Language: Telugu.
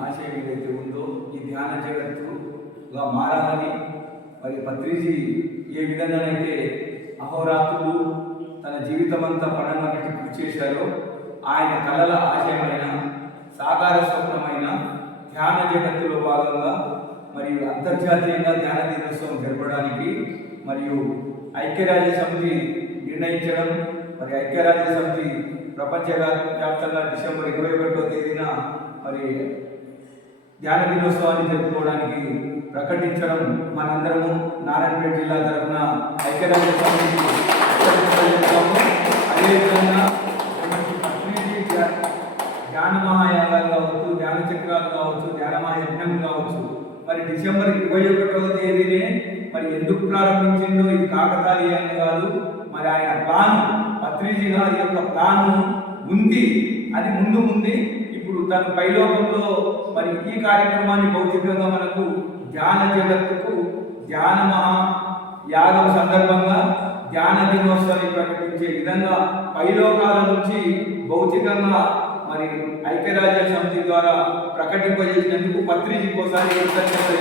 ఆశయం ఏదైతే ఉందో ఈ ధ్యాన జగత్తుగా మారాలని మరి పత్రిజీ ఏ విధంగానైతే అహోరాత్రులు తన జీవితం అంతా పడడానికి కృషి చేశారో ఆయన కళల ఆశయమైన సాకార స్వప్నమైన ధ్యాన జగత్తులో భాగంగా మరియు అంతర్జాతీయంగా ధ్యాన దినోత్సవం జరపడానికి మరియు ఐక్యరాజ్య సమితి నిర్ణయించడం మరి ఐక్యరాజ్య సమితి ప్రపంచ వ్యాప్తంగా డిసెంబర్ ఇరవై ఒకటో తేదీన మరి ధ్యాన దినోత్సవాన్ని జరుపుకోవడానికి ప్రకటించడం మనందరము నారాయణపేట జిల్లా తరఫున ఐక్యరాజ్య సమితికి అదేవిధంగా ధ్యాన మహాయాగాలు కావచ్చు ధ్యాన చక్రాలు కావచ్చు ధ్యాన మహాయజ్ఞం కావచ్చు. మరి డిసెంబర్ ఇరవై ఒకటవ తేదీనే మరి ఎందుకు ప్రారంభించిందో ఇది కాకతాళీయం కాదు మరి ఆయన ప్లాన్ పత్రిజీ గారి యొక్క ప్లాన్ ఉంది. అది ముందు ముందు ఇప్పుడు తన పైలోకంలో ఈ కార్యక్రమాన్ని భౌతికంగా మనకు ధ్యాన జగత్తుకు ధ్యాన మహా యాగం సందర్భంగా ధ్యాన దినోత్సవాన్ని ప్రకటించే విధంగా పైలోకాల నుంచి భౌతికంగా మరి ఐక్యరాజ్య సమితి ద్వారా ప్రకటింపజేసినందుకు పత్రిక కోసారి కృతజ్ఞతలు